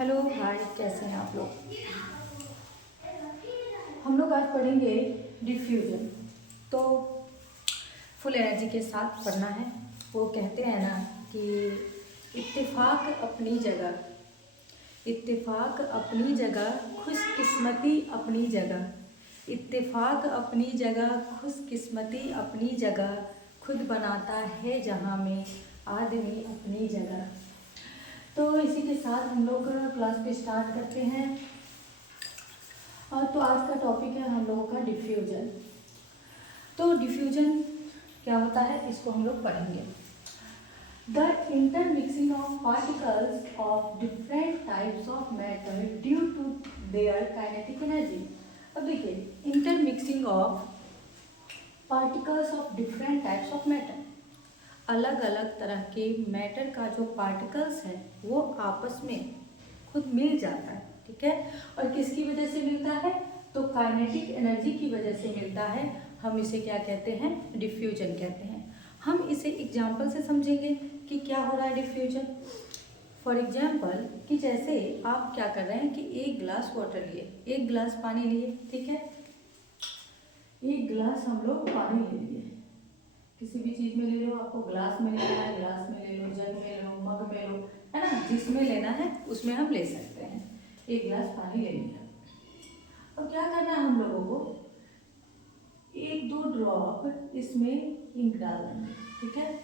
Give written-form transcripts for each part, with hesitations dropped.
Hello hi, कैसे हैं आप लोग। हम लोग आज पढ़ेंगे डिफ्यूजन। तो फुल एनर्जी के साथ पढ़ना है। वो कहते हैं ना कि इत्तेफाक अपनी जगह, इत्तेफाक अपनी जगह, खुशकिस्मती अपनी जगह, इत्तेफाक अपनी जगह, खुशकिस्मती अपनी जगह, खुद बनाता है जहाँ में आदमी अपनी जगह। तो इसी के साथ हम लोग क्लास पे स्टार्ट करते हैं। तो आज का टॉपिक है हम लोगों का डिफ्यूजन। तो डिफ्यूजन क्या होता है, इसको हम लोग पढ़ेंगे। The intermixing of particles of different types of matter due to their kinetic energy. अब देखिए, intermixing of particles of different types of matter, अलग अलग तरह के मैटर का जो पार्टिकल्स है वो आपस में खुद मिल जाता है, ठीक है। और किसकी वजह से मिलता है, तो काइनेटिक एनर्जी की वजह से मिलता है। हम इसे क्या कहते हैं, डिफ्यूजन कहते हैं। हम इसे एग्जाम्पल से समझेंगे कि क्या हो रहा है डिफ्यूजन। फॉर एग्जाम्पल कि जैसे आप क्या कर रहे हैं कि एक गिलास वाटर लिए, एक गिलास पानी लिए, ठीक है। एक गिलास हम लोग पानी ले लिए, किसी भी चीज़ में ले लो, आपको ग्लास में लेना है ग्लास में ले लो, जग में लो, मग में लो, है ना, जिसमें लेना है उसमें हम ले सकते हैं। एक गिलास पानी ले लिया। अब क्या करना है हम लोगों को, एक दो ड्रॉप इसमें इंक डाल देंगे, ठीक है।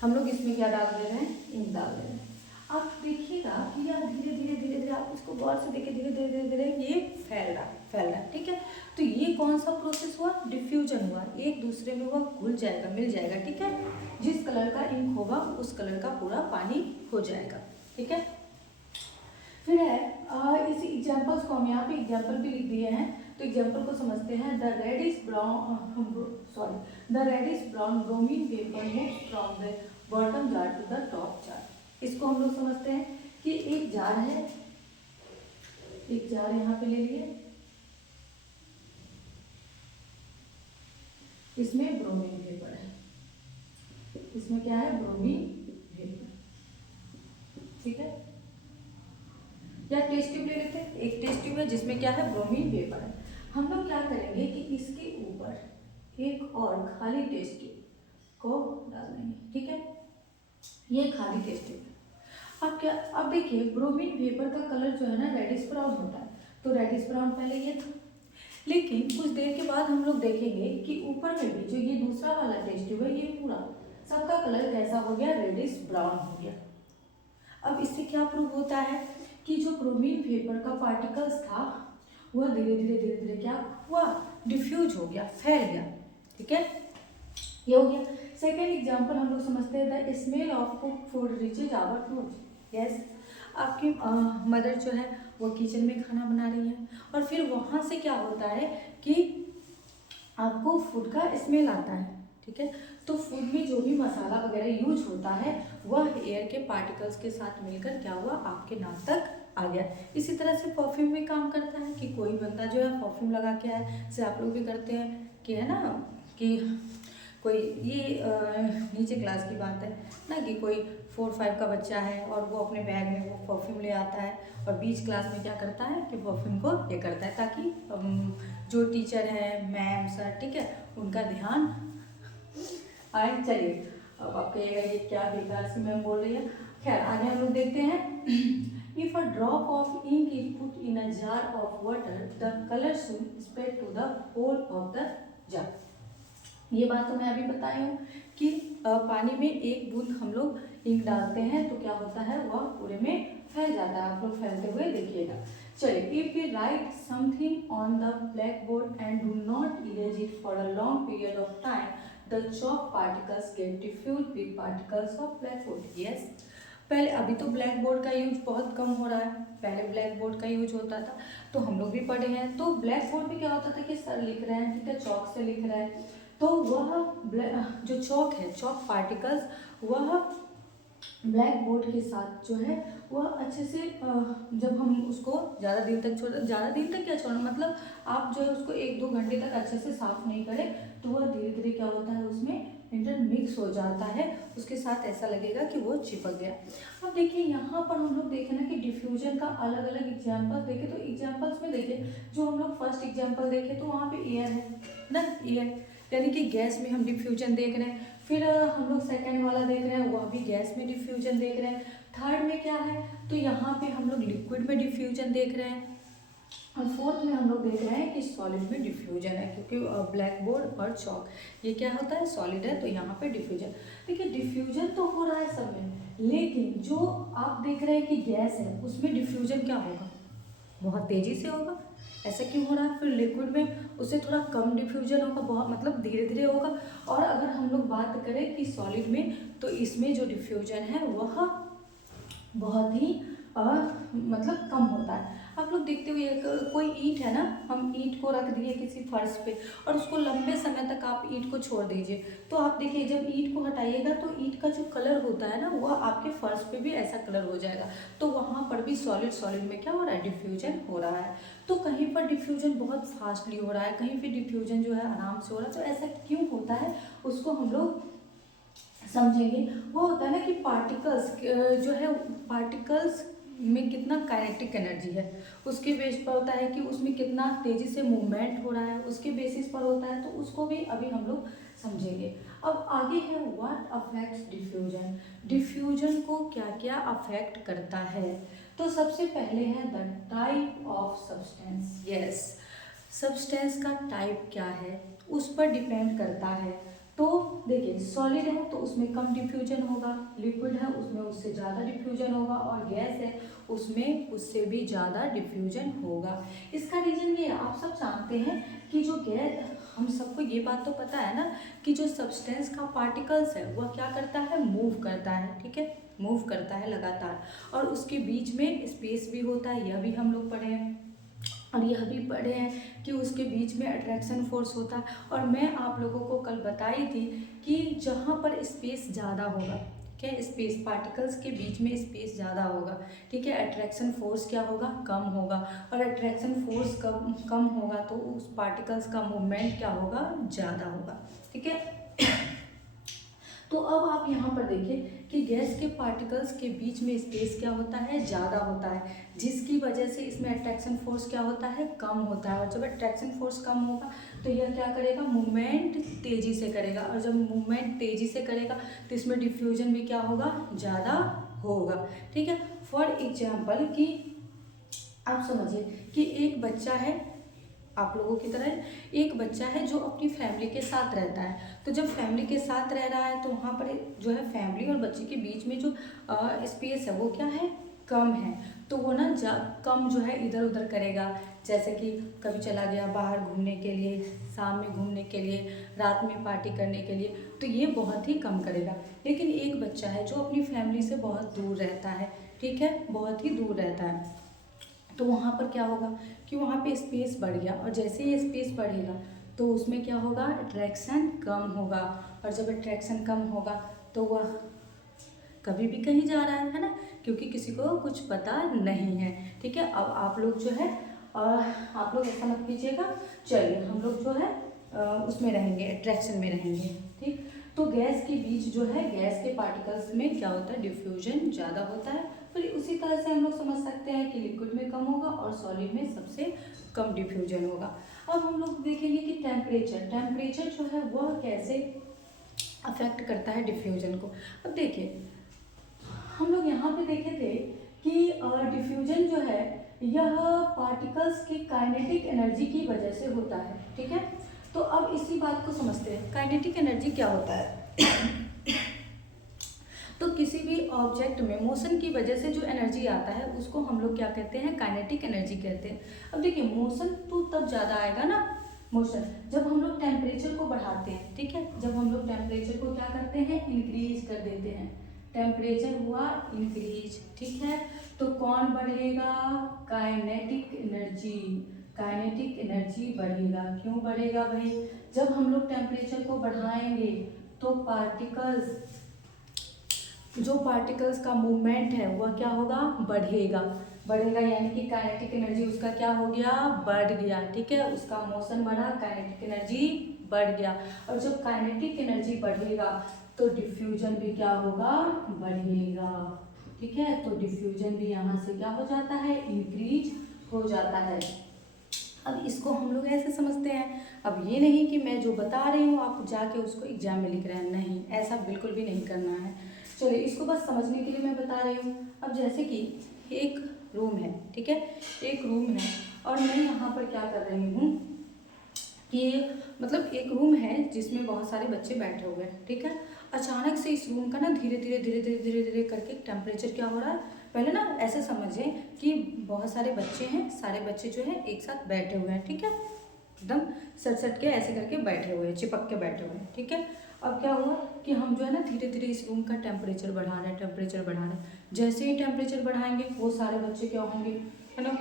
हम लोग इसमें क्या डाल दे रहे हैं, इंक डाल दे रहे हैं। आप देखिएगा कि यार धीरे धीरे धीरे धीरे आप इसको गौर से देखिए, धीरे धीरे धीरे धीरे ये फैल रहा है, ठीक है। तो ये कौन सा प्रोसेस हुआ, डिफ्यूजन हुआ। एक दूसरे में वह घुल जाएगा, मिल जाएगा, ठीक है। जिस कलर का इंक होगा उस कलर का पूरा पानी हो जाएगा, ठीक है। फिर है इस एग्जाम्पल्स को हम यहाँ पे एग्जाम्पल भी लिख दिए हैं, तो एग्जाम्पल को समझते हैं। The reddish brown bromine vapour moves from the bottom jar to the top jar. इसको हम लोग समझते हैं कि एक जार है, एक जार यहाँ पे ले लिए, इसमें ब्रोमीन वेपर है, इसमें क्या है, ब्रोमीन वेपर, ठीक है। या टेस्ट ट्यूब ले लेते हैं, एक टेस्ट ट्यूब है जिसमें क्या है, ब्रोमीन वेपर है। हम लोग क्या करेंगे कि इसके ऊपर एक और खाली टेस्ट ट्यूब को डाल देंगे, ठीक है। ये खाली टेस्ट ट्यूब है। अब देखिए, ब्रोमीन वेपर का कलर जो है ना रेडिश ब्राउन होता है, तो रेडिश ब्राउन पहले ये था। लेकिन कुछ देर के बाद हम लोग देखेंगे कि ऊपर में भी जो ये दूसरा वाला टेस्ट ट्यूब है, ये पूरा सबका कलर कैसा हो गया, रेडिश ब्राउन हो गया। अब इससे क्या प्रूव होता है कि जो ब्रोमीन वेपर का पार्टिकल्स था वह धीरे धीरे धीरे धीरे क्या हुआ, डिफ्यूज हो गया, फैल गया, ठीक है। ये हो गया। सेकेंड एग्जांपल हम लोग समझते हैं, the smell of cook food reaches our nose. Yes, आपकी मदर जो है वो किचन में खाना बना रही है और फिर वहाँ से क्या होता है कि आपको फूड का स्मेल आता है, ठीक है। तो फूड में जो भी मसाला वगैरह यूज होता है वह एयर के पार्टिकल्स के साथ मिलकर क्या हुआ, आपके नाक तक आ गया। इसी तरह से परफ्यूम भी काम करता है कि कोई बंदा जो है परफ्यूम लगा के आए, जैसे आप लोग भी करते हैं कि है ना, कि कोई ये नीचे क्लास की बात है ना, कि कोई 4-5 का बच्चा है और वो अपने बैग में वो परफ्यूम ले आता है और बीच क्लास में क्या करता है कि परफ्यूम को ये करता है ताकि जो टीचर है, मैम सर, ठीक है, उनका ध्यान आए। चलिए, अब आप कहिएगा ये क्या बेकार सी मैम बोल रही है। खैर आगे हम लोग देखते हैं। If a drop of ink is put in a jar of water, the color soon spread to the whole of the jar. ये बात तो मैं अभी बताई हूँ कि पानी में एक बूंद हम लोग इंक डालते हैं तो क्या होता है, वह पूरे में फैल जाता है। आप लोग फैलते हुए देखिएगा। चलिए, if we write something on the black board and do not erase it for a long period of time, the chalk particles get diffused with particles of blackboard. Yes, पहले अभी तो ब्लैक बोर्ड का use बहुत कम हो रहा है, पहले black board का यूज होता था, तो हम लोग भी पढ़े हैं। तो ब्लैक बोर्ड में क्या होता था कि सर लिख रहे हैं, ठीक है, चौक से लिख रहे हैं, तो वह जो चौक है, चौक पार्टिकल्स वह ब्लैक बोर्ड के साथ जो है वह अच्छे से जब हम उसको ज़्यादा दिन तक ज़्यादा दिन तक क्या छोड़ना, मतलब आप जो है उसको 1-2 घंटे तक अच्छे से साफ़ नहीं करें तो वह धीरे धीरे क्या होता है उसमें इंटरमिक्स हो जाता है, उसके साथ ऐसा लगेगा कि वो चिपक गया। अब देखिए यहाँ पर हम लोग देखें ना कि डिफ्यूजन का अलग अलग एग्जाम्पल देखें, तो एग्जाम्पल्स में देखिए जो हम लोग फर्स्ट एग्जाम्पल देखें तो वहाँ पे एयर है ना, एयर यानी कि गैस में हम डिफ्यूजन देख रहे हैं। फिर हम लोग सेकंड वाला देख रहे हैं, वह भी गैस में डिफ्यूजन देख रहे हैं। थर्ड में क्या है, तो यहाँ पे हम लोग लिक्विड में डिफ्यूजन देख रहे हैं। और फोर्थ में हम लोग देख रहे हैं कि सॉलिड में डिफ्यूजन है, क्योंकि ब्लैक बोर्ड और चॉक ये क्या होता है, सॉलिड है, तो यहाँ पे डिफ्यूजन। देखिए डिफ्यूजन तो हो रहा है सब में, लेकिन जो आप देख रहे हैं कि गैस है उसमें डिफ्यूजन क्या होगा, बहुत तेज़ी से होगा। ऐसा क्यों हो रहा है? फिर लिक्विड में उससे थोड़ा कम डिफ्यूजन होगा, बहुत मतलब धीरे धीरे होगा। और अगर हम लोग बात करें कि सॉलिड में, तो इसमें जो डिफ्यूजन है वह बहुत ही मतलब कम होता है। आप लोग देखते हुए कोई ईंट है ना, हम ईंट को रख दिए किसी फर्श पे और उसको लंबे समय तक आप ईंट को छोड़ दीजिए, तो आप देखिए जब ईंट को हटाइएगा तो ईंट का जो कलर होता है ना वह आपके फर्श पे भी ऐसा कलर हो जाएगा। तो वहाँ पर भी सॉलिड सॉलिड में क्या हो रहा है, डिफ्यूजन हो रहा है। तो कहीं पर डिफ्यूजन बहुत फास्टली हो रहा है, कहीं पर डिफ्यूजन जो है आराम से हो रहा है। तो ऐसा क्यों होता है उसको हम लोग समझेंगे। वो होता है ना कि पार्टिकल्स जो है, पार्टिकल्स में कितना काइनेटिक एनर्जी है उसके बेस पर होता है कि उसमें कितना तेज़ी से मूवमेंट हो रहा है, उसके बेसिस पर होता है। तो उसको भी अभी हम लोग समझेंगे। अब आगे है व्हाट अफेक्ट्स डिफ्यूजन, डिफ्यूजन को क्या क्या अफेक्ट करता है। तो सबसे पहले है the type of substance. Yes, substance का टाइप क्या है उस पर डिपेंड करता है। तो देखिए सॉलिड है तो उसमें कम डिफ्यूजन होगा, लिक्विड है उसमें उससे ज़्यादा डिफ्यूजन होगा, और गैस है उसमें उससे भी ज़्यादा डिफ्यूजन होगा। इसका रीज़न ये आप सब जानते हैं कि जो गैस, हम सबको ये बात तो पता है ना कि जो सब्सटेंस का पार्टिकल्स है वह क्या करता है, मूव करता है, ठीक है, मूव करता है लगातार, और उसके बीच में स्पेस भी होता है, यह भी हम लोग पढ़े हैं। और यह भी पढ़े हैं कि उसके बीच में अट्रैक्शन फोर्स होता है। और मैं आप लोगों को कल बताई थी कि जहाँ पर स्पेस ज़्यादा होगा, क्या स्पेस, पार्टिकल्स के बीच में स्पेस ज़्यादा होगा, ठीक है, अट्रैक्शन फोर्स क्या होगा, कम होगा। और अट्रैक्शन फोर्स कम होगा तो उस पार्टिकल्स का मूवमेंट क्या होगा, ज़्यादा होगा, ठीक है। तो अब आप यहाँ पर देखिए कि गैस के पार्टिकल्स के बीच में स्पेस क्या होता है, ज़्यादा होता है, जिसकी वजह से इसमें अट्रैक्शन फोर्स क्या होता है, कम होता है। और जब अट्रैक्शन फोर्स कम होगा तो यह क्या करेगा, मूवमेंट तेज़ी से करेगा, और जब मूवमेंट तेज़ी से करेगा तो इसमें डिफ्यूजन भी क्या होगा, ज़्यादा होगा, ठीक है। फॉर एग्जाम्पल कि आप समझिए कि एक बच्चा है, आप लोगों की तरह एक बच्चा है जो अपनी फैमिली के साथ रहता है। तो जब फैमिली के साथ रह रहा है तो वहाँ पर जो है फैमिली और बच्चे के बीच में जो स्पेस है वो क्या है, कम है। तो वो ना कम जो है इधर उधर करेगा, जैसे कि कभी चला गया बाहर घूमने के लिए, शाम में घूमने के लिए, रात में पार्टी करने के लिए, तो ये बहुत ही कम करेगा। लेकिन एक बच्चा है जो अपनी फैमिली से बहुत दूर रहता है, ठीक है, बहुत ही दूर रहता है, तो वहाँ पर क्या होगा कि वहाँ पे स्पेस बढ़ गया, और जैसे ही स्पेस बढ़ेगा तो उसमें क्या होगा, अट्रैक्शन कम होगा। और जब अट्रैक्शन कम होगा तो वह कभी भी कहीं जा रहा है ना, क्योंकि किसी को कुछ पता नहीं है, ठीक है। अब आप लोग जो है आप लोग ऐसा मत कीजिएगा, चलिए हम लोग जो है उसमें रहेंगे, अट्रैक्शन में रहेंगे, ठीक। तो गैस के बीच जो है, गैस के पार्टिकल्स में क्या होता है, डिफ्यूजन ज़्यादा होता है। फिर उसी तरह से हम लोग समझ सकते हैं कि लिक्विड में कम होगा और सॉलिड में सबसे कम डिफ्यूजन होगा। अब हम लोग देखेंगे कि टेम्परेचर जो है वह कैसे अफेक्ट करता है डिफ्यूजन को। अब देखिए हम लोग यहाँ पे देखे थे कि डिफ्यूजन जो है यह पार्टिकल्स की काइनेटिक एनर्जी की वजह से होता है, ठीक है। तो अब इसी बात को समझते हैं, काइनेटिक एनर्जी क्या होता है। तो किसी भी ऑब्जेक्ट में मोशन की वजह से जो एनर्जी आता है उसको हम लोग क्या कहते हैं, काइनेटिक एनर्जी कहते हैं। अब देखिए मोशन तो तब ज़्यादा आएगा ना, मोशन जब हम लोग टेम्परेचर को बढ़ाते हैं, ठीक है, जब हम लोग टेम्परेचर को क्या करते हैं, इंक्रीज कर देते हैं, टेम्परेचर हुआ इंक्रीज, ठीक है। तो कौन बढ़ेगा, काइनेटिक एनर्जी, काइनेटिक एनर्जी बढ़ेगा। क्यों बढ़ेगा भाई, जब हम लोग टेम्परेचर को बढ़ाएंगे तो जो पार्टिकल्स का मूवमेंट है वह क्या होगा, बढ़ेगा। बढ़ेगा यानी कि काइनेटिक एनर्जी उसका क्या हो गया, बढ़ गया। ठीक है, उसका मोशन बढ़ा, काइनेटिक एनर्जी बढ़ गया। और जब काइनेटिक एनर्जी बढ़ेगा तो डिफ्यूजन भी क्या होगा, बढ़ेगा। ठीक है, तो डिफ्यूजन भी यहाँ से क्या हो जाता है, इंक्रीज हो जाता है। अब इसको हम लोग ऐसे समझते हैं, अब ये नहीं कि मैं जो बता रही हूँ आप जाके उसको एग्जाम में लिख रहे हैं, नहीं, ऐसा बिल्कुल भी नहीं करना है। चलिए, इसको बस समझने के लिए मैं बता रही हूँ। अब जैसे कि एक रूम है, ठीक है, एक रूम है और मैं यहाँ पर क्या कर रही हूँ कि मतलब एक रूम है जिसमें बहुत सारे बच्चे बैठे हुए हैं। ठीक है, अचानक से इस रूम का ना धीरे धीरे धीरे धीरे धीरे धीरे करके टेम्परेचर क्या हो रहा है, पहले ना ऐसे समझें कि बहुत सारे बच्चे हैं, सारे बच्चे जो है एक साथ बैठे हुए हैं। ठीक है, एकदम सट सट के ऐसे करके बैठे हुए हैं, चिपक के बैठे हुए हैं। ठीक है, अब क्या हुआ कि हम जो है ना धीरे धीरे इस रूम का टेम्परेचर बढ़ा रहे हैं, टेम्परेचर बढ़ा रहे हैं। जैसे ही टेम्परेचर बढ़ाएंगे वो सारे बच्चे क्या होंगे, है ना,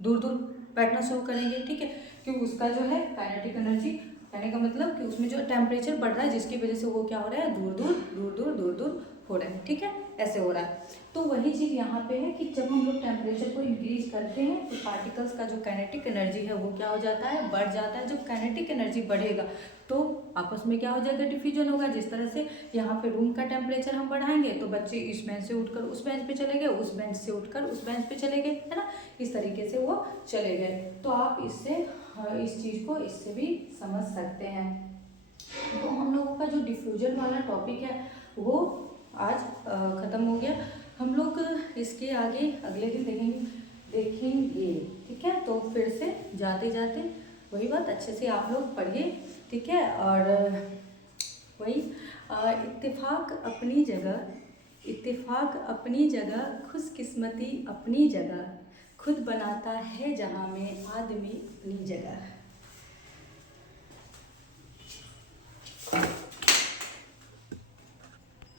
दूर दूर बैठना शुरू करेंगे। ठीक है, क्योंकि उसका जो है काइनेटिक एनर्जी, कहने का मतलब कि उसमें जो टेम्परेचर बढ़ रहा है जिसकी वजह से वो क्या हो रहा है, दूर दूर दूर दूर दूर दूर हो रहा है। ठीक है, ऐसे हो रहा है। तो वही चीज़ यहाँ पे है कि जब हम लोग टेम्परेचर को इंक्रीज करते हैं तो पार्टिकल्स का जो काइनेटिक एनर्जी है वो क्या हो जाता है, बढ़ जाता है। जब काइनेटिक एनर्जी बढ़ेगा तो आपस में क्या हो जाएगा, डिफ्यूजन होगा। जिस तरह से यहाँ पे रूम का टेम्परेचर हम बढ़ाएंगे तो बच्चे इस बेंच से उठकर उस बेंच पे चले गए, उस बेंच से उठकर उस बेंच पे चले गए, है ना, इस तरीके से वो चले गए। तो आप इससे इस चीज़ को इससे भी समझ सकते हैं। तो हम लोगों का जो डिफ्यूजन वाला टॉपिक है वो आज ख़त्म हो गया। हम लोग इसके आगे अगले दिन देखेंगे। ठीक है, तो फिर से जाते जाते वही बात अच्छे से आप लोग पढ़िए। ठीक है, और वही इत्तेफाक अपनी जगह, इत्तेफाक अपनी जगह, खुशकिस्मती अपनी जगह, खुद बनाता है जहाँ में आदमी अपनी जगह।